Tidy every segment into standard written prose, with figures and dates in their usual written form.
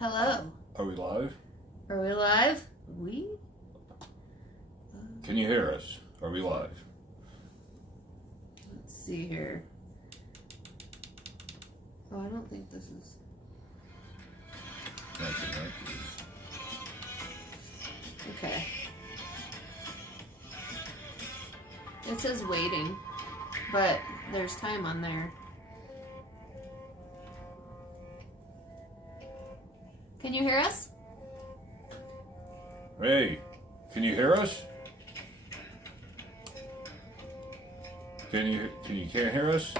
Hello. Are we live? Are we live? We? Can you hear us? Are we live? Let's see here. Oh, I don't think this is... Not connected. Okay. It says waiting, but there's time on there. Can you hear us? Hey, can you hear us? Can't hear us?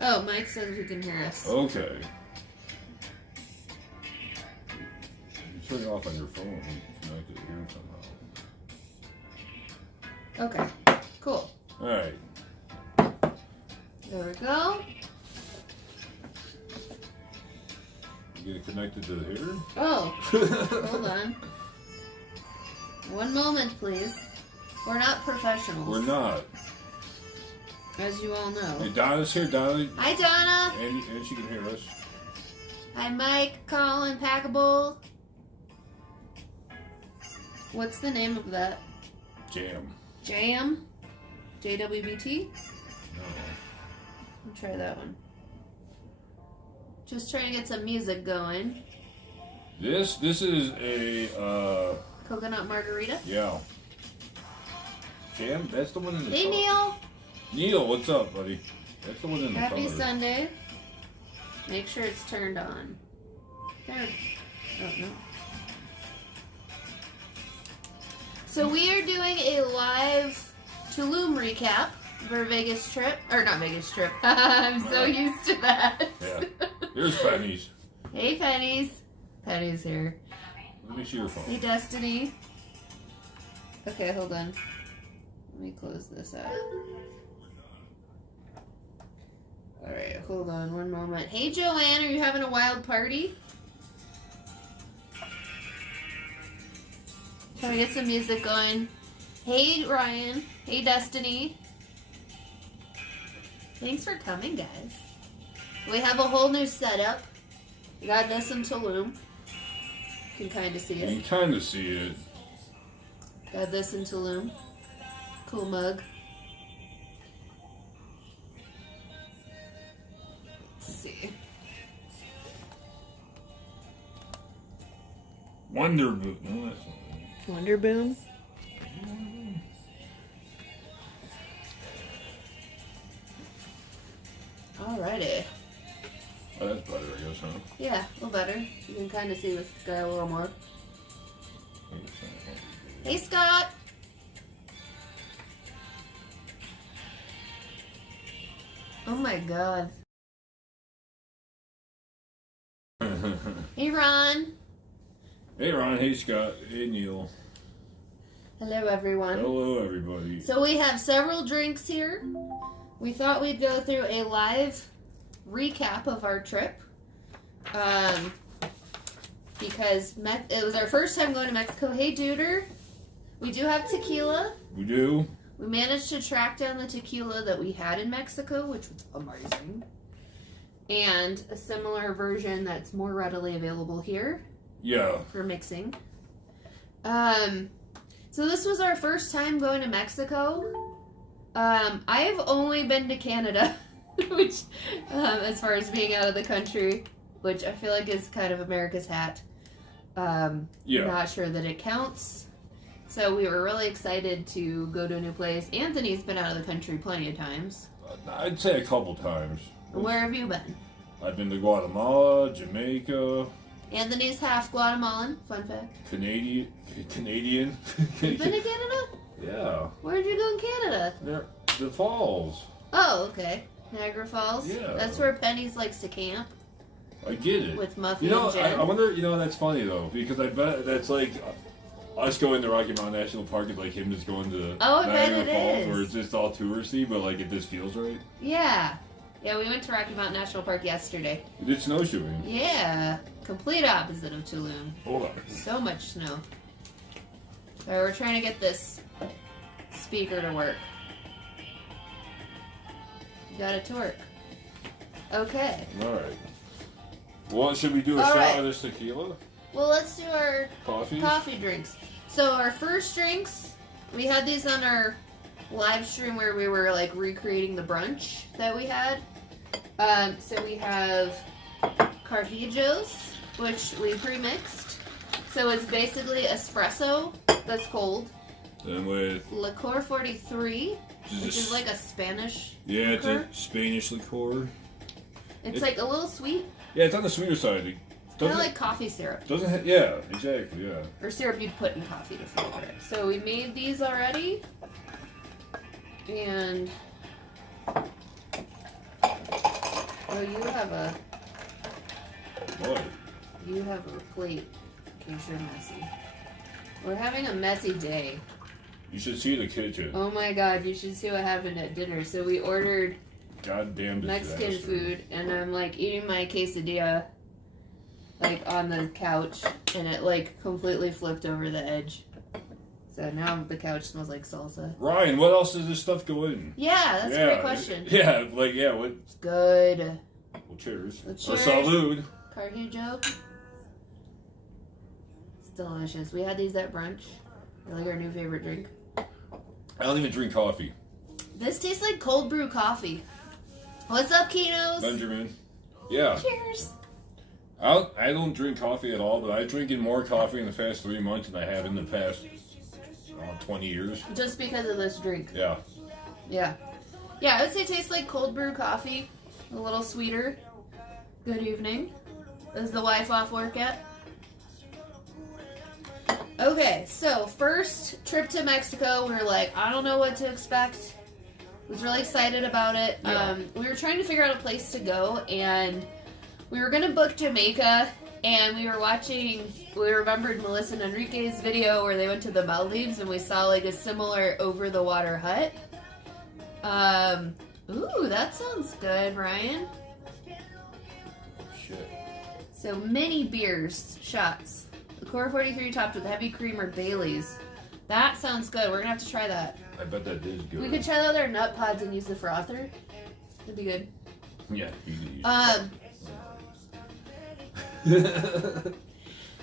Oh, Mike says we can hear us. Okay. You turn it off on your phone and connect it here somehow. Okay, cool. Alright. There we go. You get it connected to here? Oh, hold on. One moment, please. We're not professionals. We're not. As you all know. Hey, Donna's here. Donna. Hi, Donna. And she can hear us. Hi, Mike, Colin, Packable. What's the name of that? Jam. Jam? JWBT? No. I'll try that one. Just trying to get some music going. This is a Coconut margarita. yeah. Jam. That's the one in the. Hey, color. Neil. Neil, what's up, buddy? That's the one in the. Happy color. Sunday. Make sure it's turned on. There. Oh, no. So we are doing a live Tulum recap of our Vegas trip. Or not Vegas trip. I'm so used to that. Yeah. Here's Penny's. Hey, Penny's. Penny's here. Let me see your phone. Hey, Destiny. Okay, hold on. Let me close this out. Alright, hold on one moment. Hey, Joanne, are you having a wild party? Trying to get some music going. Hey, Ryan. Hey, Destiny. Thanks for coming, guys. We have a whole new setup. We got this in Tulum. You can kind of see You it. can kind of see it. Got this in Tulum. Cool mug. Let's see. Wonder Boot. No, that's not it. Wonder Boom. Alrighty. Oh, that's better, I guess, huh? Yeah, a little better. You can kind of see this guy a little more. Hey, Scott. Oh my god. Hey, Ron. Hey, Ron. Hey, Scott. Hey, Neil. Hello, everyone. Hello, everybody. So we have several drinks here. We thought we'd go through a live recap of our trip. Because it was our first time going to Mexico. Hey, Duder. We do have tequila. We do. We managed to track down the tequila that we had in Mexico, which was amazing. And a similar version that's more readily available here. Yeah. For mixing. So this was our first time going to Mexico. I've only been to Canada, which, as far as being out of the country, which I feel like is kind of America's hat. Yeah. Not sure that it counts. So we were really excited to go to a new place. Anthony's been out of the country plenty of times. I'd say a couple times. Where have you been? I've been to Guatemala, Jamaica. Anthony's half Guatemalan, fun fact. Canadian. You've been to Canada? Yeah. Where'd you go in Canada? The falls. Oh, okay. Niagara Falls? Yeah. That's where Penny's likes to camp. I get it. With Muffy You know, and Jen. I wonder, that's funny though, because I bet that's like us going to Rocky Mountain National Park and like him just going to Oh, I bet Niagara it Falls, is. where it's just all touristy, but like it just feels right. Yeah. Yeah, we went to Rocky Mountain National Park yesterday. We did snowshoeing. Yeah. Complete opposite of Tulum. Hold on. So much snow. Alright, we're trying to get this speaker to work. You got it to work. Okay. All right. Well, should we do a All shot right. of this tequila? Well, let's do our Coffee drinks. So our first drinks, we had these on our live stream where we were like recreating the brunch that we had. So we have Carhijos, which we pre-mixed. So it's basically espresso that's cold. Then with Liqueur 43, which is like a Spanish liqueur. It's a Spanish liqueur. It's like a little sweet. Yeah, it's on the sweeter side. Kind of like coffee syrup. Yeah, exactly, yeah. Or syrup you'd put in coffee to flavor it. So we made these already. And... oh, you have a... What? you have a plate in case you're messy. We're having a messy day. You should see the kitchen. Oh my god, you should see what happened at dinner. So we ordered Goddamn disaster. Mexican food, and I'm like eating my quesadilla like on the couch, and it like completely flipped over the edge. So now the couch smells like salsa. Ryan, what else does this stuff go in? Yeah, that's a great question. Yeah, what? It's good. Well, cheers. Well, Or cheers. salud. Carhijo. It's delicious. We had these at brunch. They're like our new favorite drink. I don't even drink coffee. This tastes like cold brew coffee. What's up, Kinos? Benjamin. Yeah. Cheers. I don't drink coffee at all, but I drink in more coffee in the past 3 months than I have in the past 20 years. Just because of this drink. Yeah. Yeah. Yeah, I would say it tastes like cold brew coffee. A little sweeter. Good evening. Is the wife off work yet? Okay, so first trip to Mexico, we were like, I don't know what to expect. Was really excited about it. Yeah. We were trying to figure out a place to go, and we were gonna book Jamaica, and we remembered Melissa and Enrique's video where they went to the Maldives, and we saw like a similar over-the-water hut. Ooh, that sounds good, Ryan. Shit. So mini beers, shots. Liqueur 43 topped with heavy cream or Baileys. That sounds good. We're gonna have to try that. I bet that is good. We could try the other nut pods and use the frother. That'd be good. Yeah, you can use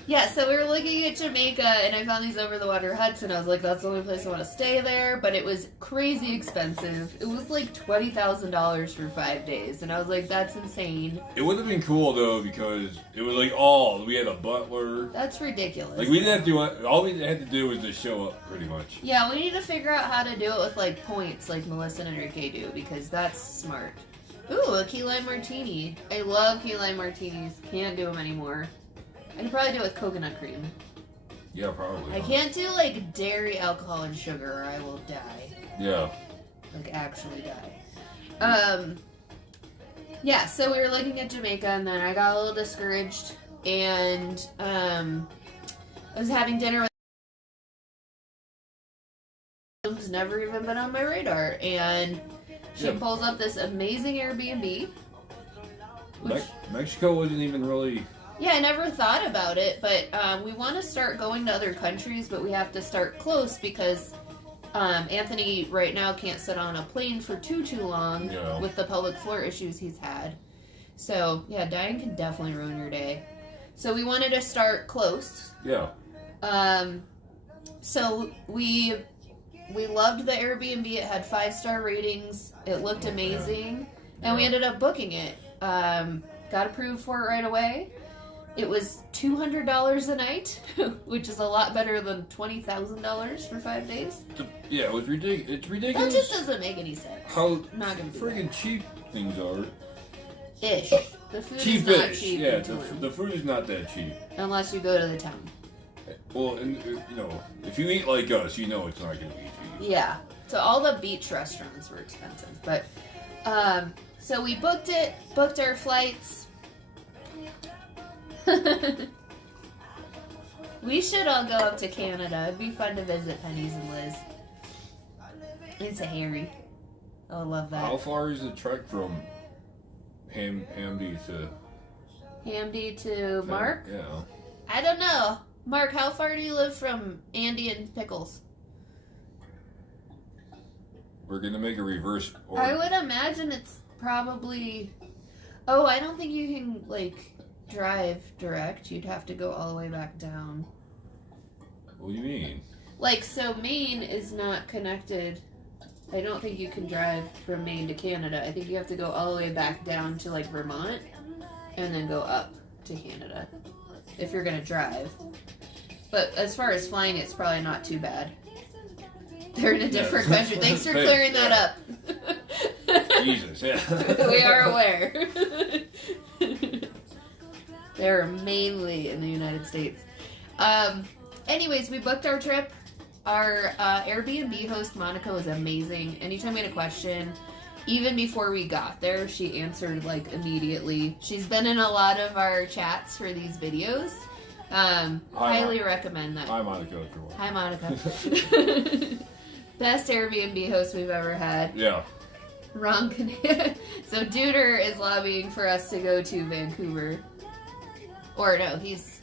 Yeah, so we were looking at Jamaica, and I found these over-the-water huts, and I was like, that's the only place I want to stay there, but it was crazy expensive. It was like $20,000 for 5 days, and I was like, that's insane. It would have been cool, though, because it was like, we had a butler. That's ridiculous. Like, we didn't have to all we had to do was just show up, pretty much. Yeah, we need to figure out how to do it with, like, points, like Melissa and Enrique do, because that's smart. Ooh, a key lime martini. I love key lime martinis. Can't do them anymore. I could probably do it with coconut cream. Yeah, probably. I can't do, like, dairy, alcohol, and sugar, or I will die. Yeah. Like, actually die. Yeah, so we were looking at Jamaica, and then I got a little discouraged, and, I was having dinner with who's never even been on my radar, and she pulls up this amazing Airbnb. Mexico wasn't even really... Yeah, I never thought about it, but we want to start going to other countries, but we have to start close because Anthony right now can't sit on a plane for too long with the pelvic floor issues he's had. So, yeah, dying can definitely ruin your day. So we wanted to start close. Yeah. So we loved the Airbnb. It had 5-star ratings. It looked amazing. And we ended up booking it. Got approved for it right away. It was $200 a night, which is a lot better than $20,000 for 5 days. Yeah, it was ridiculous. It's ridiculous. That just doesn't make any sense. How not gonna do friggin' that. cheap things are. Ish. The food is Cheap-ish. not cheap. Yeah, in Tulum. the food is not that cheap. Unless you go to the town. Well, and if you eat like us, you know it's not going to be cheap. Yeah. So all the beach restaurants were expensive, but so we booked our flights. We should all go up to Canada. It'd be fun to visit Penny's and Liz. It's a Harry. I love that. How far is the trek from Hamdi to... Hamdi to Mark? Yeah. I don't know. Mark, how far do you live from Andy and Pickles? We're going to make a reverse order. I would imagine it's probably... Oh, I don't think you can, like, drive direct. You'd have to go all the way back down. What do you mean? Like, so Maine is not connected. I don't think you can drive from Maine to Canada. I think you have to go all the way back down to, like, Vermont and then go up to Canada if you're gonna drive. But as far as flying, it's probably not too bad. They're in a different country. Thanks for clearing that up. Jesus, yeah. We are aware. They're mainly in the United States. Anyways, we booked our trip. Our Airbnb host, Monica, was amazing. Anytime we had a question, even before we got there, she answered, like, immediately. She's been in a lot of our chats for these videos. Highly recommend that. Hi, Monica. Hi, Monica. Best Airbnb host we've ever had. Yeah. Wrong. So Duder is lobbying for us to go to Vancouver. Or no, he's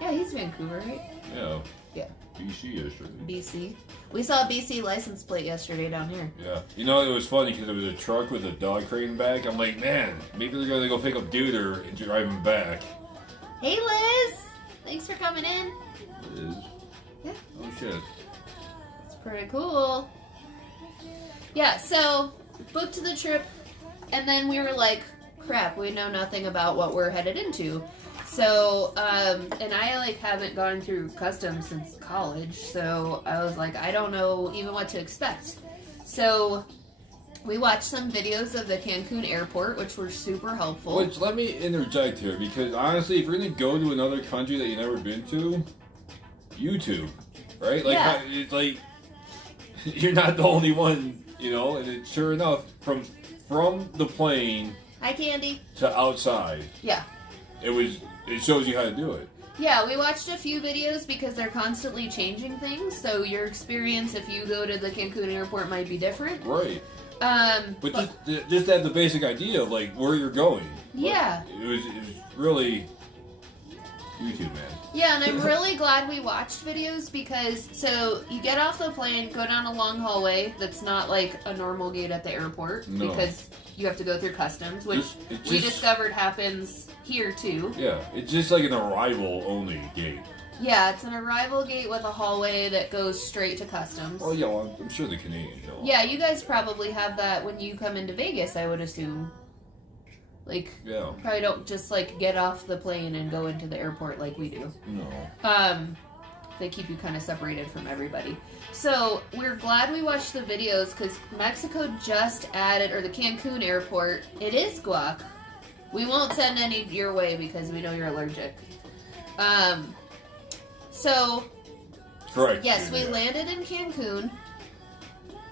Vancouver, right? Yeah. Yeah. BC yesterday. BC. We saw a BC license plate yesterday down here. Yeah. You know, it was funny because there was a truck with a dog crate in the back. I'm like, man, maybe they're going to go pick up Duder and drive him back. Hey, Liz! Thanks for coming in. Liz? Yeah. Oh, shit. It's pretty cool. Yeah, so booked the trip, and then we were like, crap, we know nothing about what we're headed into. So, and I, like, haven't gone through customs since college, so I was like, I don't know even what to expect. So, we watched some videos of the Cancun airport, which were super helpful. Which, let me interject here, because honestly, if you're going to go to another country that you've never been to, YouTube, right? Like, Yeah. It's like, you're not the only one, you know, and it, sure enough, from the plane Hi, Candy. to outside, Yeah. it shows you how to do it. Yeah, we watched a few videos because they're constantly changing things, so your experience if you go to the Cancun airport might be different. Right. But just have the basic idea of, like, where you're going. Yeah. It was really YouTube, man. Yeah, and I'm really glad we watched videos because, so, you get off the plane, go down a long hallway that's not like a normal gate at the airport No. because you have to go through customs, which It's we just- discovered happens here too. Yeah, it's just like an arrival-only gate. Yeah, it's an arrival gate with a hallway that goes straight to customs. Oh, yeah, well, I'm sure the Canadians know. Yeah, you guys probably have that when you come into Vegas, I would assume. Like, Yeah. probably don't just, like, get off the plane and go into the airport like we do. No. They keep you kind of separated from everybody. So, we're glad we watched the videos because Mexico just added, or the Cancun airport, it is guac. We won't send any your way because we know you're allergic. So, Correct. yes, we landed in Cancun.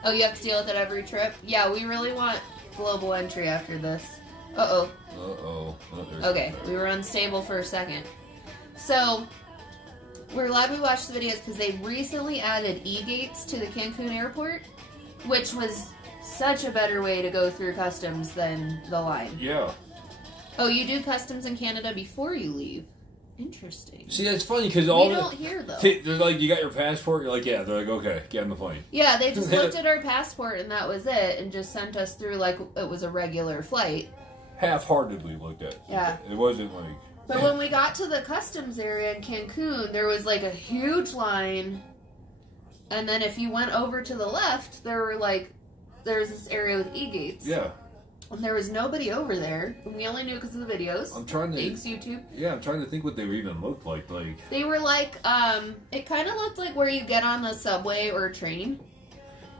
Oh, you have to deal with it every trip? Yeah, we really want global entry after this. Uh-oh. Uh-oh. Okay, we were unstable for a second. So, we're glad we watched the videos because they recently added e-gates to the Cancun airport, which was such a better way to go through customs than the line. Yeah. Oh, you do customs in Canada before you leave? Interesting. See, that's funny because all We don't hear, though. they're like, you got your passport? You're like, yeah. They're like, okay, get on the plane. Yeah, they just looked at our passport and that was it, and just sent us through like it was a regular flight. Half-heartedly looked at. Yeah. It wasn't like... But when we got to the customs area in Cancun, there was like a huge line, and then if you went over to the left, there was this area with e-gates. Yeah. And there was nobody over there. And we only knew because of the videos. I'm trying to... Thanks, YouTube. Yeah, I'm trying to think what they even looked like. They were like, it kind of looked like where you get on the subway or train.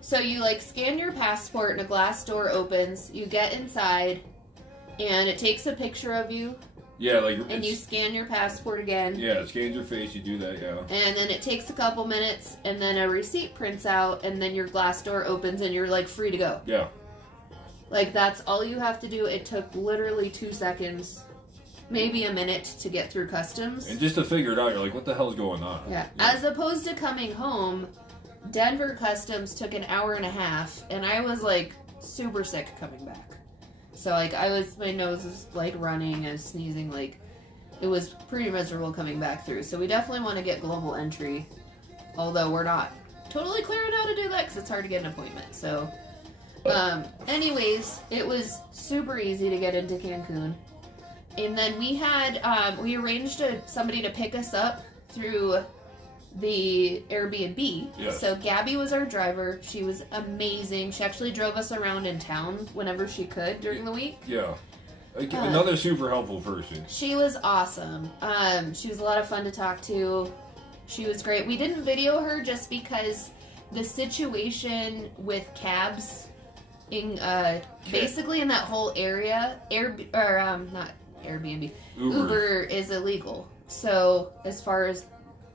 So you like scan your passport and a glass door opens, you get inside, and it takes a picture of you. Yeah, like... And you scan your passport again. Yeah, it scans your face, you do that, yeah. And then it takes a couple minutes, and then a receipt prints out, and then your glass door opens, and you're like free to go. Yeah. Like, that's all you have to do. It took literally 2 seconds, maybe a minute to get through customs. And just to figure it out, you're like, what the hell's going on? Yeah. As opposed to coming home, Denver customs took an hour and a half, and I was, like, super sick coming back. So, like, my nose was, like, running and sneezing, like, it was pretty miserable coming back through. So we definitely want to get global entry, although we're not totally clear on how to do that because it's hard to get an appointment. So, Anyways, it was super easy to get into Cancun. And then we had, we arranged somebody to pick us up through the Airbnb. Yes. So Gabby was our driver. She was amazing. She actually drove us around in town whenever she could during the week. Yeah. Like, another super helpful person. She was awesome. She was a lot of fun to talk to. She was great. We didn't video her just because the situation with cabs in basically in that whole area, not Airbnb, Uber is illegal. So as far as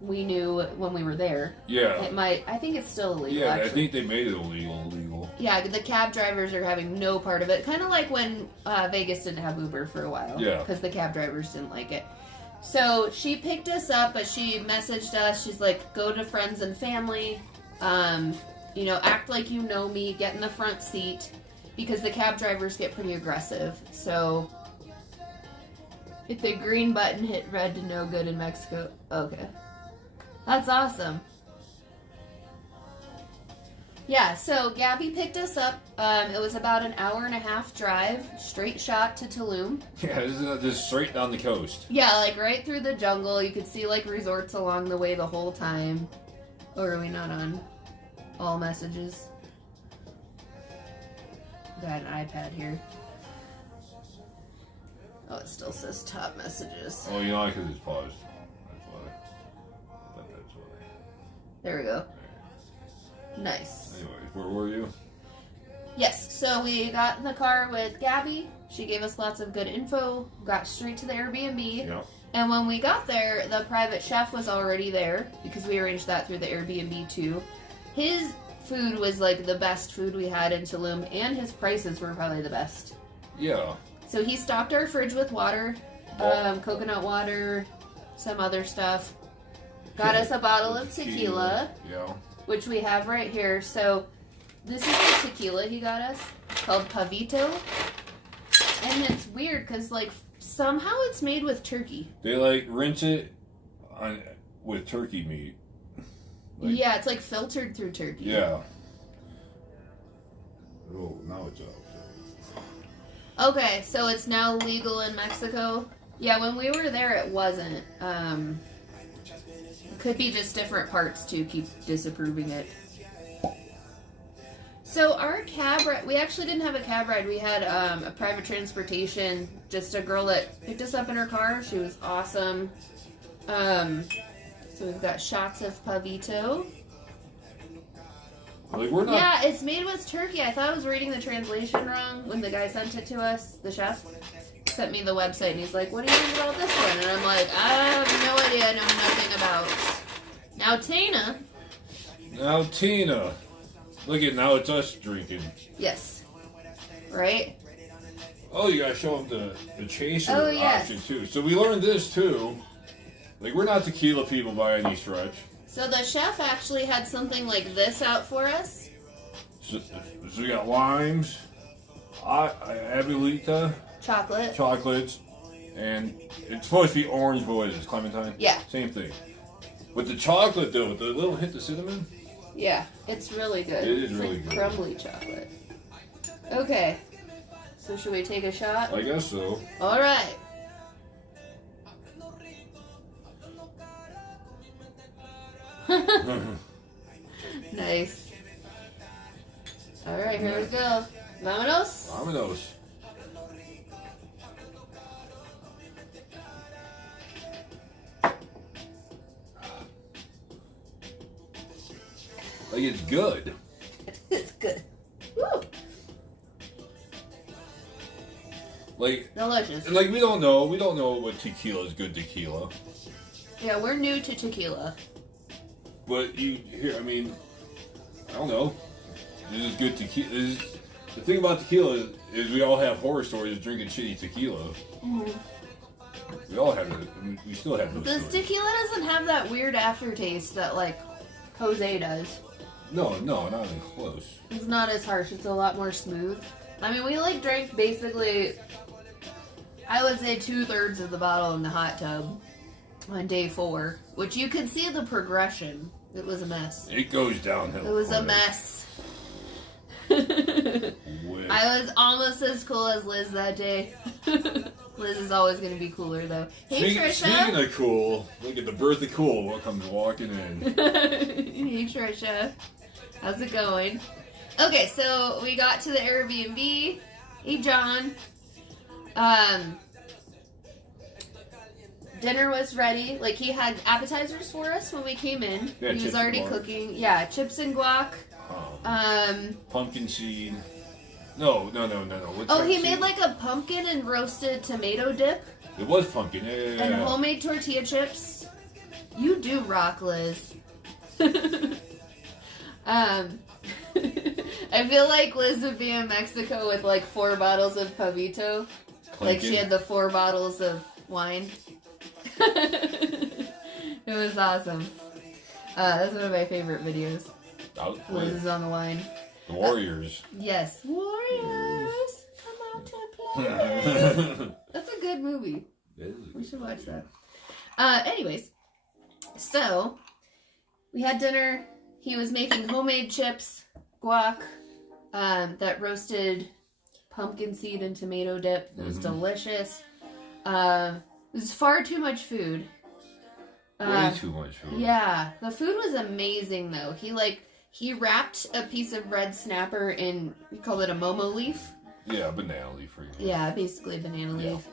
we knew when we were there, yeah, I think it's still illegal. Yeah, actually. I think they made it illegal. Yeah, the cab drivers are having no part of it. Kind of like when Vegas didn't have Uber for a while. Yeah. Because the cab drivers didn't like it. So she picked us up, but she messaged us. She's like, go to friends and family. You know, act like you know me. Get in the front seat. Because the cab drivers get pretty aggressive. So, hit the green button, hit red to no good in Mexico. Okay. That's awesome. Yeah, so Gabby picked us up. It was about an hour and a half drive, straight shot to Tulum. Yeah, this is just straight down the coast. Yeah, like right through the jungle. You could see like resorts along the way the whole time. Or are we not on all messages? Got an iPad here. Oh, it still says top messages. Oh, you know, I could just pause. That's why. That's why. There we go. Nice. Anyways, where were you? Yes, so we got in the car with Gabby. She gave us lots of good info. Got straight to the Airbnb. Yeah. And when we got there, the private chef was already there because we arranged that through the Airbnb too. His food was like the best food we had in Tulum, and his prices were probably the best. Yeah. So he stocked our fridge with water, coconut water, some other stuff. Got us a bottle of tequila. Yeah. Which we have right here. So this is the tequila he got us. It's called Pavito. And it's weird because like somehow it's made with turkey. They like rinse it with turkey meat. Like, yeah, it's like filtered through turkey. Yeah. Oh, now it's out. Okay, so it's now legal in Mexico. Yeah, when we were there it wasn't. Could be just different parts to keep disapproving it. So our cab ride, we actually didn't have a cab ride. We had a private transportation. Just a girl that picked us up in her car. She was awesome. So we've got shots of Pavito. Like we're not. Yeah, it's made with turkey. I thought I was reading the translation wrong when the guy sent it to us. The chef sent me the website and he's like, "What do you think about this one?" And I'm like, "I have no idea. I know nothing about." Now Tina. Look at now it's us drinking. Yes. Right? Oh, you gotta show them the chaser yes. option too. So we learned this too. Like we're not tequila people by any stretch. So the chef actually had something like this out for us. So we got limes, abuelita, chocolates, and it's supposed to be orange voices, clementine. Yeah. Same thing. With the chocolate though, with the little hint of cinnamon. Yeah, it's really good. It is it's really like good. Crumbly chocolate. Okay. So should we take a shot? I guess so. All right. Nice. All right, here we go. Vámonos. Vámonos. Like it's good. It's good. Woo. Like Delicious. Like we don't know what tequila is good tequila. Yeah, we're new to tequila. But I mean, I don't know. This is good tequila. The thing about tequila is we all have horror stories of drinking shitty tequila. Mm-hmm. We all have it. We still have those This stories. tequila doesn't have that weird aftertaste that like Jose does. No, not even close. It's not as harsh. It's a lot more smooth. I mean, we like drank basically, I would say 2/3 of the bottle in the hot tub on day 4, which you could see the progression. It was a mess. It goes downhill. It was a mess. I was almost as cool as Liz that day. Liz is always going to be cooler, though. Hey, Trisha. Speaking of cool, look at the birth of cool. What comes walking in? Hey, Trisha. How's it going? Okay, so we got to the Airbnb. Hey, John. Dinner was ready. Like, he had appetizers for us when we came in. Yeah, he was already cooking. Yeah, chips and guac. Pumpkin seed. No. What's He seed? made like a pumpkin and roasted tomato dip. It was pumpkin. Yeah. And homemade tortilla chips. You do rock, Liz. I feel like Liz would be in Mexico with like 4 bottles of Pavito. Like she had the 4 bottles of wine. It was awesome. That's one of my favorite videos. Liz is on the wine. The Warriors. Yes. Warriors, come out to play. That's a good movie. We should watch that. Anyways, so we had dinner. He was making homemade chips, guac, that roasted pumpkin seed and tomato dip. It was delicious. It was far too much food. Way too much food. Yeah, the food was amazing though. He wrapped a piece of red snapper in, we call it a momo leaf. Yeah, banana leaf. Yeah, basically banana leaf.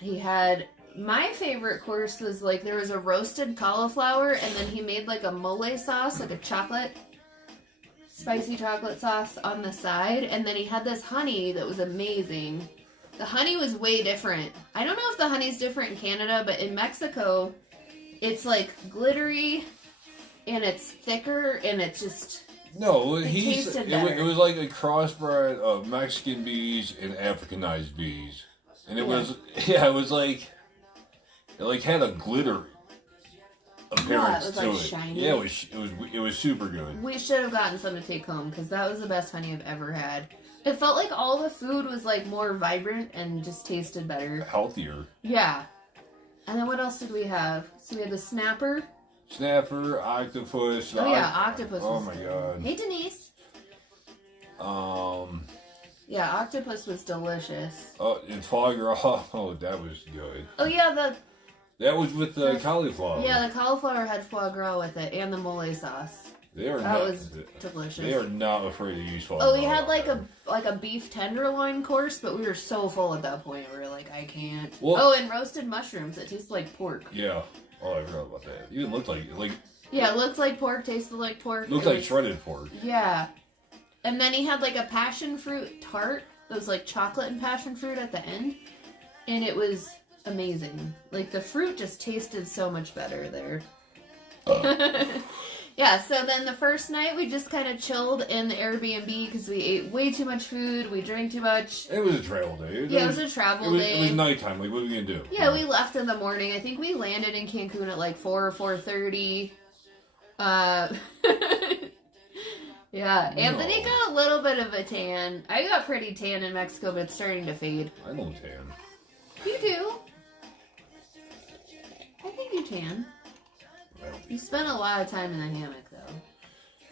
He had, my favorite course was like, there was a roasted cauliflower and then he made like a mole sauce, like a spicy chocolate sauce on the side. And then he had this honey that was amazing. The honey was way different. I don't know if the honey's different in Canada, but in Mexico, it's like glittery and it's thicker and it's just... No, it was like a crossbred of Mexican bees and Africanized bees. And it was like, it had a glitter appearance it was to like it. shiny. Yeah, it was super good. We should have gotten some to take home because that was the best honey I've ever had. It felt like all the food was like more vibrant and just tasted better. Healthier. Yeah. And then what else did we have? So we had the snapper. Snapper, octopus. Oh yeah, octopus. Oh my god. Hey Denise. Yeah, octopus was delicious. Oh, and foie gras. Oh, that was good. Oh yeah, that was with the cauliflower. Yeah, the cauliflower had foie gras with it and the mole sauce. That was delicious. They are not afraid to use foie Oh, gras. we had like a beef tenderloin course, but we were so full at that point. We were like, I can't. Well, and roasted mushrooms. It tasted like pork. Yeah. Oh, I forgot about that. Even looked like. Yeah, it looked like pork, tasted like pork. Looked like shredded pork. Yeah. And then he had like a passion fruit tart. It was like chocolate and passion fruit at the end. And it was amazing. Like the fruit just tasted so much better there. Yeah, so then the first night we just kind of chilled in the Airbnb because we ate way too much food, we drank too much. It was a travel day. It was a travel day. It was nighttime. Like, what were we going to do? Yeah, we left in the morning. I think we landed in Cancun at like 4 or 4:30. Yeah, Anthony got a little bit of a tan. I got pretty tan in Mexico, but it's starting to fade. I don't tan. You do. I think you tan. You spent a lot of time in the hammock, though.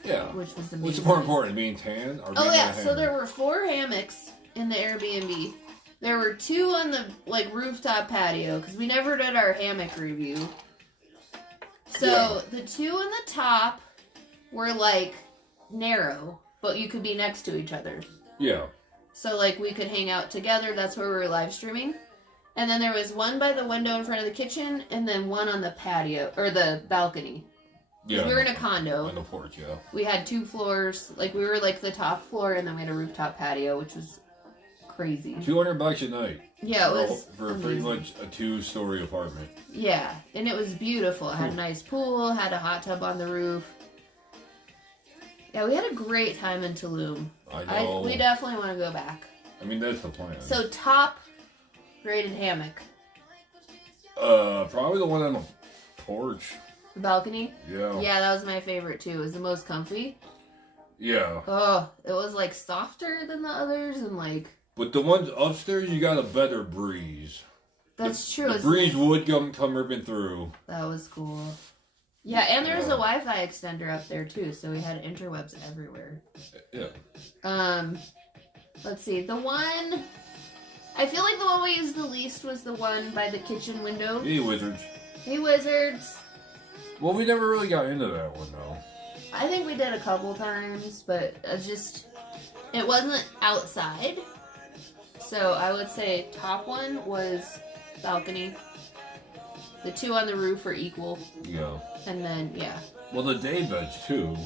Yeah. Which was amazing. What's more important, being tan or being in a hammock? So there were 4 hammocks in the Airbnb. There were 2 on the rooftop patio, because we never did our hammock review. So the 2 on the top were narrow, but you could be next to each other. Yeah. So we could hang out together. That's where we were live streaming. And then there was one by the window in front of the kitchen, and then one on the patio, or the balcony. Yeah. We were in a condo. On the porch, yeah. We had 2 floors. We were the top floor, and then we had a rooftop patio, which was crazy. $200 a night. Yeah, it was for pretty much a 2-story apartment. Yeah, and it was beautiful. It had a nice pool, had a hot tub on the roof. Yeah, we had a great time in Tulum. I know. We definitely want to go back. I mean, that's the plan. So top rated hammock. Probably the one on the porch. The balcony? Yeah. Yeah, that was my favorite too. It was the most comfy. Yeah. Oh, it was softer than the others and But the ones upstairs, you got a better breeze. That's true. The breeze would come ripping through. That was cool. Yeah, and there was a Wi-Fi extender up there too, so we had interwebs everywhere. Yeah. Let's see. The one I feel like the one we used the least was the one by the kitchen window. Hey, Wizards. Hey, Wizards. Well, we never really got into that one though. I think we did a couple times, but it wasn't outside. So I would say top one was balcony. The two on the roof are equal. Yeah. And then, yeah. Well, the day beds too.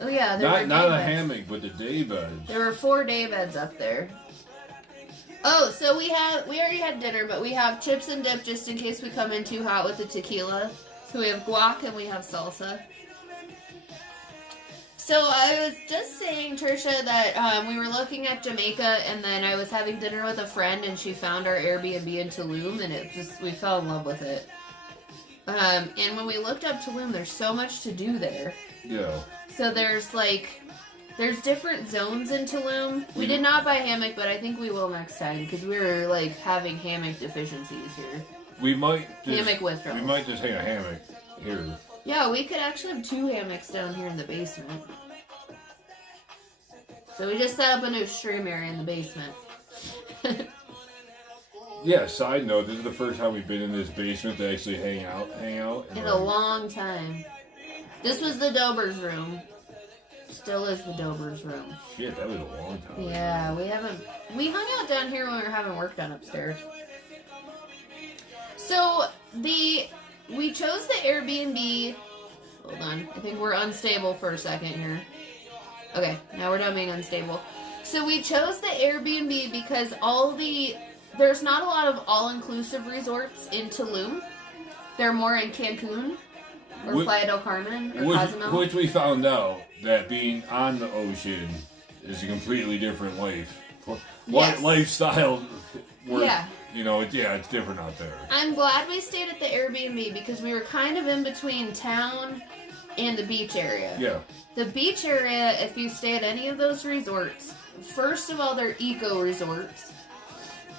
Oh yeah, there were not day a beds. hammock, but the day beds. There were 4 day beds up there. Oh, so we already had dinner, but we have chips and dip just in case we come in too hot with the tequila. So we have guac and we have salsa. So I was just saying, Trisha, that we were looking at Jamaica, and then I was having dinner with a friend, and she found our Airbnb in Tulum, and we fell in love with it. And when we looked up Tulum, there's so much to do there. Yeah. So there's different zones in Tulum. We did not buy a hammock, but I think we will next time, because we're, having hammock deficiencies here. We might just, hammock withdrawals. We might just hang a hammock here. Yeah, we could actually have 2 hammocks down here in the basement. So we just set up a new stream area in the basement. Yeah, side note, this is the first time we've been in this basement to actually hang out. In a long time. This was the Dober's room. Still is the Dober's room. Shit, that was a long time. Yeah, we hung out down here when we were having work done upstairs. So, we chose the Airbnb. Hold on, I think we're unstable for a second here. Okay, now we're done being unstable. So we chose the Airbnb because there's not a lot of all-inclusive resorts in Tulum. They're more in Cancun, or Playa del Carmen, or Cozumel. Which we found out that being on the ocean is a completely different life. Yes. Lifestyle. Yeah. It's different out there. I'm glad we stayed at the Airbnb because we were kind of in between town and the beach area. Yeah. The beach area, if you stay at any of those resorts, first of all, they're eco resorts.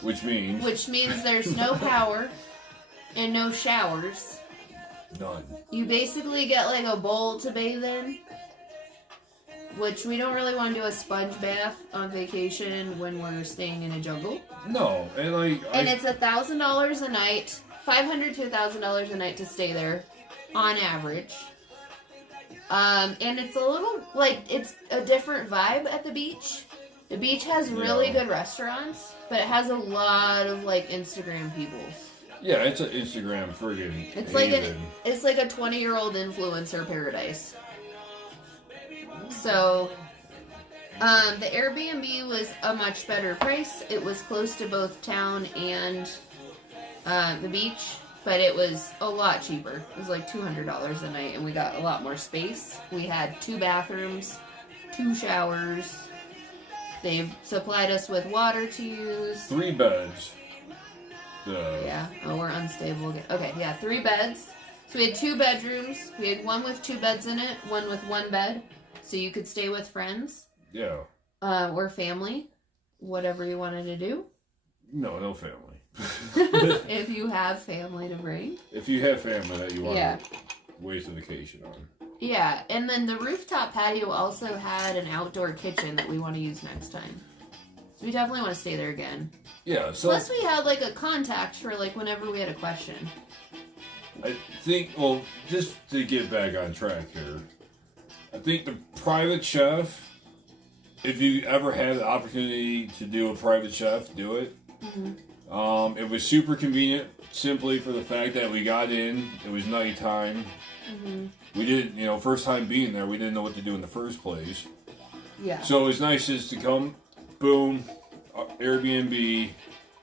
Which means there's no power and no showers. None. You basically get a bowl to bathe in, which we don't really want to do a sponge bath on vacation when we're staying in a jungle. No, and it's $1,000 a night, $500 to $1,000 a night to stay there, on average. And it's a little it's a different vibe at the beach. The beach has really good restaurants, but it has a lot of Instagram people. Yeah, it's an Instagram friggin' It's haven. like a 20-year-old influencer paradise. So, the Airbnb was a much better price. It was close to both town and the beach, but it was a lot cheaper. It was like $200 a night, and we got a lot more space. We had 2 bathrooms, 2 showers. They supplied us with water to use. 3 beds. Yeah. Oh, we're unstable again. Okay, yeah, 3 beds. So we had 2 bedrooms. We had one with 2 beds in it, one with 1 bed. So you could stay with friends. Yeah. Or family. Whatever you wanted to do. No family. If you have family to bring. If you have family that you want to waste a vacation on. Yeah, and then the rooftop patio also had an outdoor kitchen that we want to use next time. So we definitely want to stay there again. Yeah, so... Plus we had a contact for whenever we had a question. I think, just to get back on track here, I think the private chef, if you ever had the opportunity to do a private chef, do it. Mm-hmm. It was super convenient, simply for the fact that we got in, it was nighttime. Mm-hmm. We didn't, first time being there, we didn't know what to do in the first place. Yeah. So it was nice just to come, boom, Airbnb,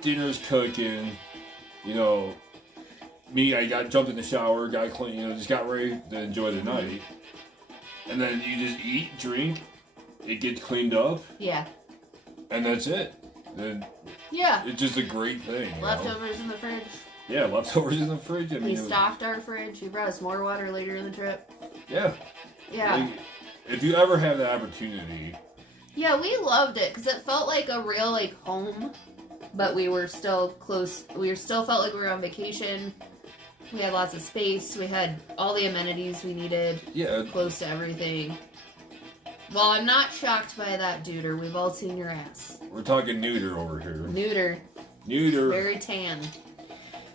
dinner's cooking, I jumped in the shower, got clean, just got ready to enjoy the night. And then you just eat, drink, it gets cleaned up. Yeah. And that's it. And it's just a great thing. Leftovers in the fridge. Yeah, leftovers in the fridge. We stocked our fridge. We brought us more water later in the trip. Yeah. Yeah. If you ever have the opportunity. Yeah, we loved it because it felt like a real home, but we were still close. We still felt like we were on vacation. We had lots of space. We had all the amenities we needed. Yeah. Close to everything. Well, I'm not shocked by that, Duder. We've all seen your ass. We're talking neuter over here. Neuter. Neuter. Very tan.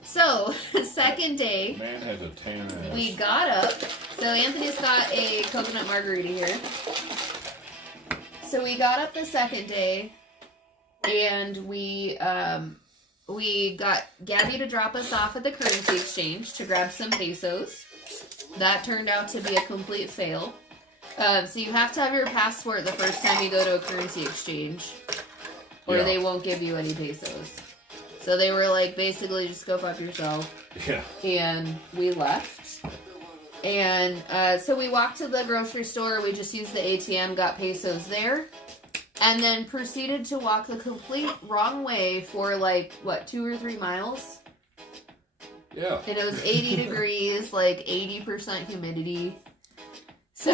So, second day. Man has a tan ass. We got up. So, Anthony's got a coconut margarita here. So, we got up the second day. And we got Gabby to drop us off at the currency exchange to grab some pesos. That turned out to be a complete fail. So you have to have your passport the first time you go to a currency exchange, or they won't give you any pesos. So they were like, basically, just go fuck yourself. Yeah. And we left. And so we walked to the grocery store. We just used the ATM, got pesos there. And then proceeded to walk the complete wrong way for like, what, 2 or 3 miles? Yeah. And it was 80 degrees, like 80% humidity. So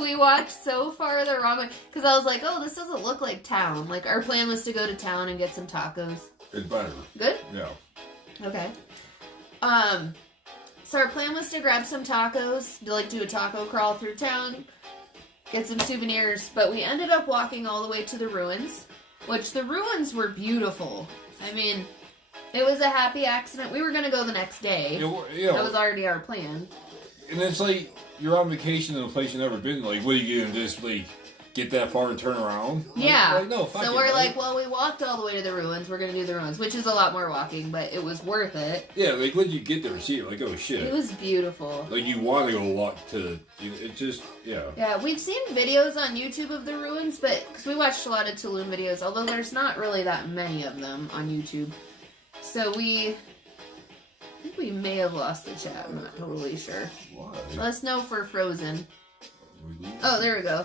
we walked so far the wrong way. Because I was like, oh, this doesn't look like town. Like, our plan was to go to town and get some tacos. It's better. Good? Yeah. Okay. So our plan was to grab some tacos, to like do a taco crawl through town, get some souvenirs, but we ended up walking all the way to the ruins, which the ruins were beautiful. I mean, it was a happy accident. We were going to go the next day. That was already our plan. And it's like, you're on vacation in a place you've never been. Like, what are you going to just, like, get that far and turn around? Yeah. Like, no, fuck so it, we're right? like, well, we walked all the way to the ruins. We're going to do the ruins, which is a lot more walking, but it was worth it. Yeah, like, when you get there, see it, like, oh, shit. It was beautiful. Like, you want to go walk to, you know, it just, yeah. Yeah, we've seen videos on YouTube of the ruins, but, because we watched a lot of Tulum videos, although there's not really that many of them on YouTube. So I think we may have lost the chat, I'm not totally sure. Why? Let us know if we're frozen. Oh, there we go.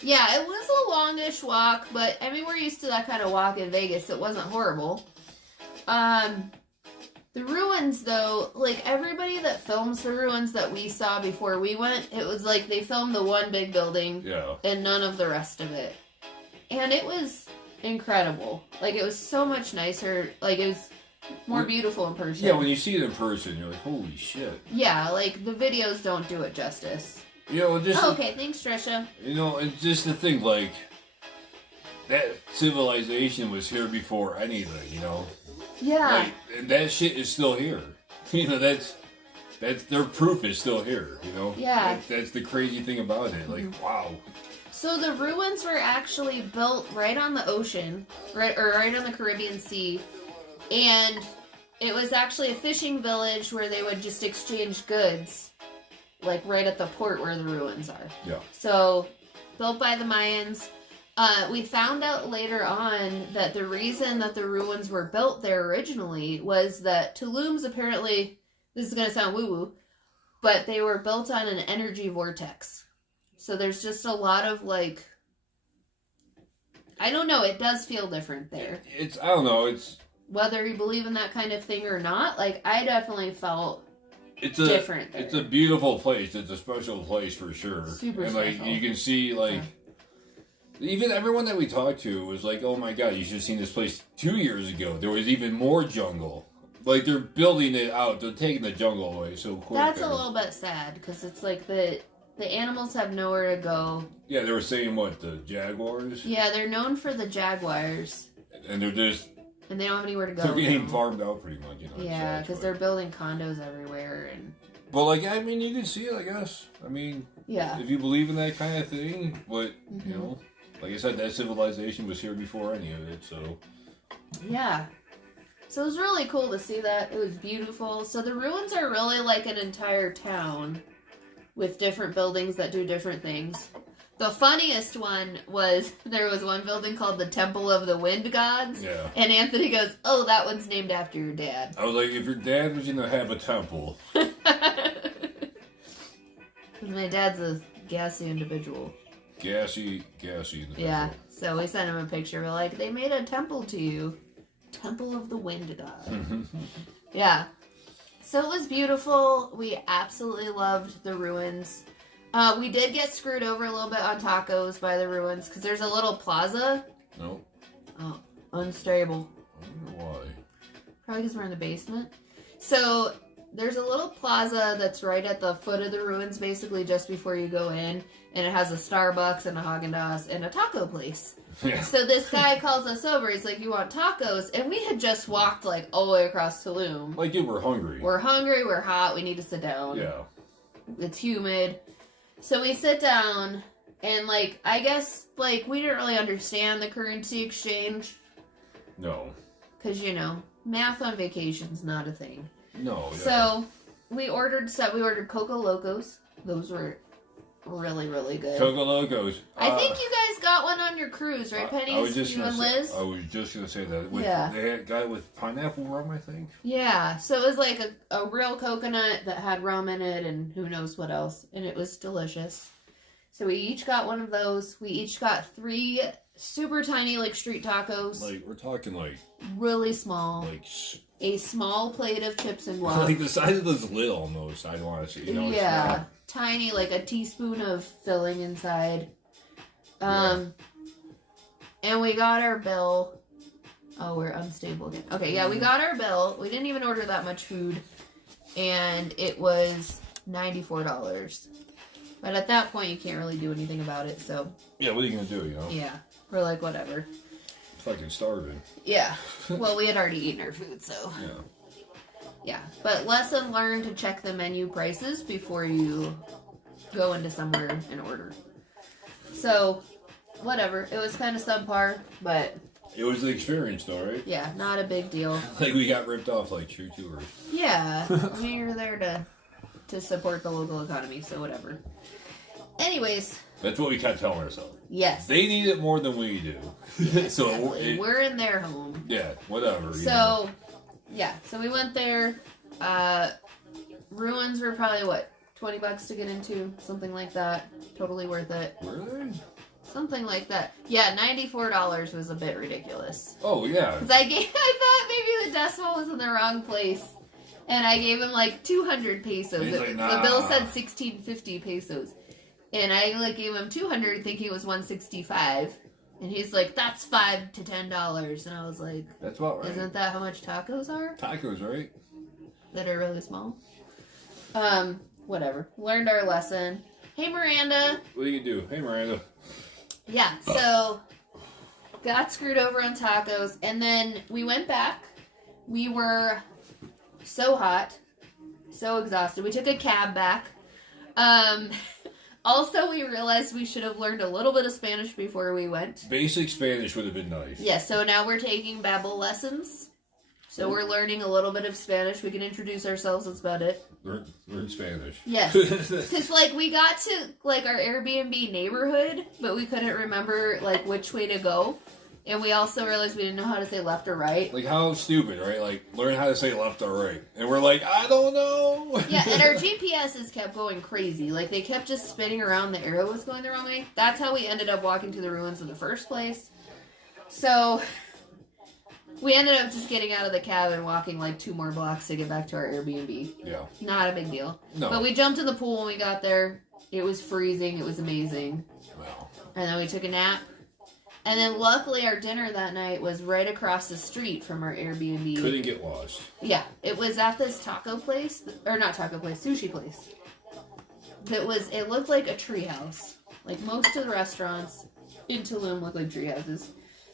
Yeah, it was a longish walk, but, I mean, we're used to that kind of walk in Vegas. It wasn't horrible. The ruins, though, like, everybody that films the ruins that we saw before we went, it was like they filmed the one big building and none of the rest of it. And it was incredible. Like, it was so much nicer. Like, it was more beautiful in person. Yeah, when you see it in person, you're like, holy shit. Yeah, like, the videos don't do it justice. You know, just... Oh, okay, thanks, Trisha. You know, and just the thing, like, that civilization was here before anything, you know? Yeah. Like, and that shit is still here. You know, that's their proof is still here, you know? Yeah. That's the crazy thing about it. Like, wow. So the ruins were actually built right on the ocean, right on the Caribbean Sea, and it was actually a fishing village where they would just exchange goods, like right at the port where the ruins are. Yeah. So, built by the Mayans. We found out later on that the reason that the ruins were built there originally was that Tulum's apparently, this is going to sound woo-woo, but they were built on an energy vortex. So there's just a lot of, like, I don't know, it does feel different there. I don't know, it's... Whether you believe in that kind of thing or not, like, I definitely felt different there. It's a beautiful place. It's a special place for sure. Super and, like, special. you can see, like... Yeah. Even everyone that we talked to was like, oh my god, you should have seen this place 2 years ago. There was even more jungle. Like, they're building it out. They're taking the jungle away so quick. That's a little bit sad, because it's like the animals have nowhere to go. Yeah, they were saying, what, the jaguars? Yeah, they're known for the jaguars. And they're just... And they don't have anywhere to go. They're getting farmed out pretty much, you know. Yeah, because they're building condos everywhere. And well, like, I mean, you can see it, I guess. I mean, yeah, if you believe in that kind of thing, but, you know, like I said, that civilization was here before any of it, so... Yeah. So it was really cool to see that. It was beautiful. So the ruins are really like an entire town with different buildings that do different things. The funniest one was, there was one building called the Temple of the Wind Gods. Yeah. And Anthony goes, oh, that one's named after your dad. I was like, if your dad was going to have a temple... Because my dad's a gassy individual. Gassy individual. Yeah, so we sent him a picture. We're like, they made a temple to you. Temple of the Wind God. Yeah. So it was beautiful. We absolutely loved the ruins. We did get screwed over a little bit on tacos by the ruins, because there's a little plaza. Nope. Oh, unstable. I wonder why. Probably because we're in the basement. So there's a little plaza that's right at the foot of the ruins, basically just before you go in, and it has a Starbucks and a Haagen-Dazs and a taco place. Yeah. So this guy calls us over. He's like, "You want tacos?" And we had just walked like all the way across Tulum. Like, dude, we're hungry. We're hungry. We're hot. We need to sit down. Yeah. It's humid. So we sit down, and like I guess like we didn't really understand the currency exchange. No. Because math on vacation's not a thing. No. Yeah. So we ordered Coco Locos. Those were really, really good. Coco Locos. I think you guys got one on your cruise, right, Penny? I was just you gonna and say, Liz? I was just going to say that. Yeah. They had a guy with pineapple rum, I think. Yeah. So it was like a real coconut that had rum in it and who knows what else. And it was delicious. So we each got one of those. We each got 3 super tiny, like, street tacos. Like, we're talking, like... Really small. Like... A small plate of chips and guac. Like, the size of this lid, almost. I don't want to see. Yeah. Tiny, like a teaspoon of filling inside. And we got our bill. Oh, we're unstable again. Okay, yeah, we got our bill. We didn't even order that much food. And it was $94. But at that point, you can't really do anything about it, so... Yeah, what are you going to do, Yeah. We're like, whatever. Fucking starving. Yeah. Well, we had already eaten our food, so... Yeah. Yeah, but lesson learned to check the menu prices before you go into somewhere and order. So, whatever. It was kind of subpar, but... It was the experience, though, right? Yeah, not a big deal. Like, we got ripped off like true tourists. Yeah, I mean, you're there to support the local economy, so whatever. Anyways. That's what we kept telling ourselves. Yes. They need it more than we do. Yes, So exactly. We're in their home. Yeah, whatever. So... Yeah, so we went there. Ruins were probably, what, $20 to get into? Something like that. Totally worth it. Were they? Something like that. Yeah, $94 was a bit ridiculous. Oh, yeah. Because I thought maybe the decimal was in the wrong place. And I gave him, like, 200 pesos. He's like, nah. The bill said 1650 pesos. And I, like, gave him 200 thinking it was 165. And he's like, that's $5 to $10. And I was like, that's about right. Isn't that how much tacos are? Tacos, right? That are really small. Whatever. Learned our lesson. Hey, Miranda. What do you do? Hey, Miranda. Yeah, so got screwed over on tacos. And then we went back. We were so hot. So exhausted. We took a cab back. Also, we realized we should have learned a little bit of Spanish before we went. Basic Spanish would have been nice. Yeah, so now we're taking Babbel lessons. So we're learning a little bit of Spanish. We can introduce ourselves, that's about it. Learn Spanish. Yes. Because, like, we got to, like, our Airbnb neighborhood, but we couldn't remember, like, which way to go. And we also realized we didn't know how to say left or right. Like, how stupid, right? Like, learn how to say left or right. And we're like, I don't know. Yeah, and our GPSs kept going crazy. Like, they kept just spinning around. The arrow was going the wrong way. That's how we ended up walking to the ruins in the first place. So, we ended up just getting out of the cab and walking, like, 2 more blocks to get back to our Airbnb. Yeah. Not a big deal. No. But we jumped in the pool when we got there. It was freezing. It was amazing. Wow. And then we took a nap. And then luckily our dinner that night was right across the street from our Airbnb. Couldn't get lost. Yeah, it was at this taco place, or not taco place, sushi place. It looked like a treehouse. Like most of the restaurants in Tulum look like treehouses.